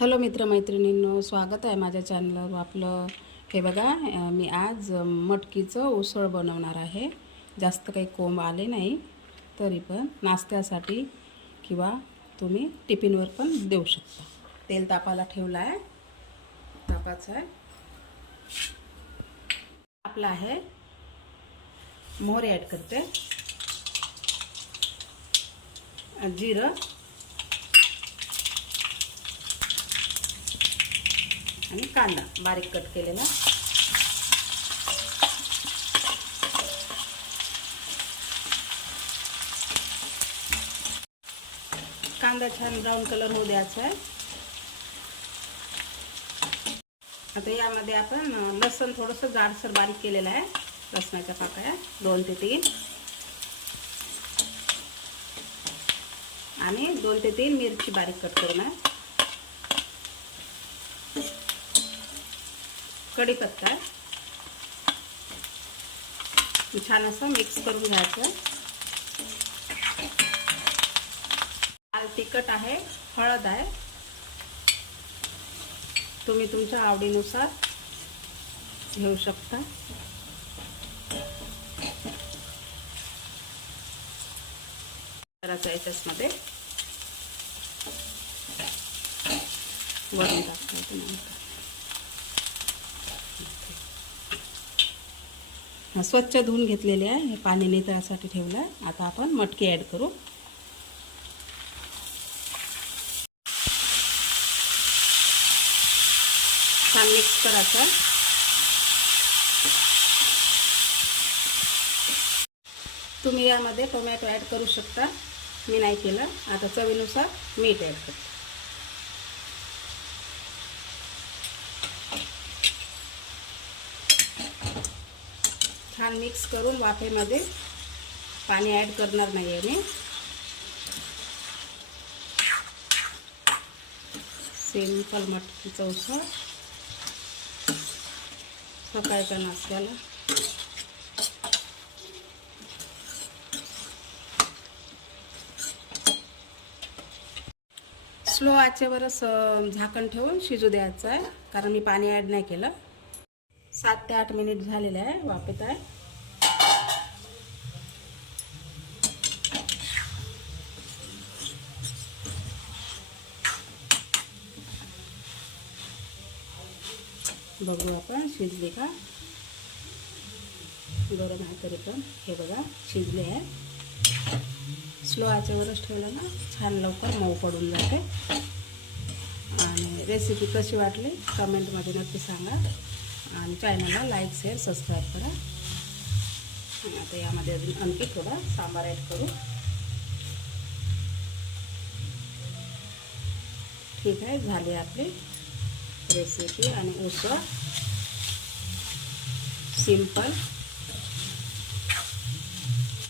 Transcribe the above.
Hello मित्रमैत्रिणींनो स्वागत आहे माझ्या चॅनलवर आपलं हे बघा मी आज मटकीचं उसळ बनवणार आहे. जास्त काही कोंब आले नाही तरी पण नाश्त्यासाठी किंवा तुम्ही टिफिनवर पण देऊ शकता. तेल तापाला ठेवलं आहे तापाचं आहे. आपलं आहे. मोहरी ॲड करते. जिरं. आणि कांदा बारीक कट केलेला. कांदा छान ब्राऊन कलर होऊ द्यायचा आहे. आता यामध्ये आपण लसण थोडंसं जाडसर बारीक केलेलं आहे. लसणाच्या पाकळ्या दोन ते तीन. आणि दोन ते तीन मिरची बारीक कट करून आहे. कढीपत्ता आहे. छान असं मिक्स करून घ्यायचं. लाल तिखट आहे हळद आहे. तुम्ही तुमच्या आवडीनुसार घेऊ शकता. करायचं याच्यामध्ये वरून टाकतो तुम्हाला. स्वच्छ धुवून घेतलेले आहे. हे पाणी नितळासाठी ठेवलं आहे. आता आपण मटकी ॲड करू. छान मिक्स करायचं तुम्ही यामध्ये टोमॅटो ॲड करू शकता. मी नाही केलं. आता चवीनुसार मीठ ॲड करतो. छान मिक्स करून वाफेमध्ये पाणी ॲड करणार नाही आहे मी. सिंपल मटकीचं उसळ सकाळच्या नाश्त्याला. स्लो आचेवरच झाकण ठेवून शिजू द्यायचं आहे कारण मी पाणी ॲड नाही केलं. सात ते आठ मिनिट झालेलं आहे वाफेत आहे. बघू आपण शिजले का? गरम आहे तरी पण. हे बघा शिजले आहे. स्लो आचेवरच ठेवलं ना छान लवकर मऊ पडून जाते. आणि रेसिपी कशी वाटली? कमेंटमध्ये नक्की सांगा. आणि चॅनलला लाईक शेअर सबस्क्राईब करा. आणि आता यामध्ये अजून आणखी थोडा सांबार ॲड करू. ठीक आहे झाली आपली रेसिपी आणि उसळ. सिंपल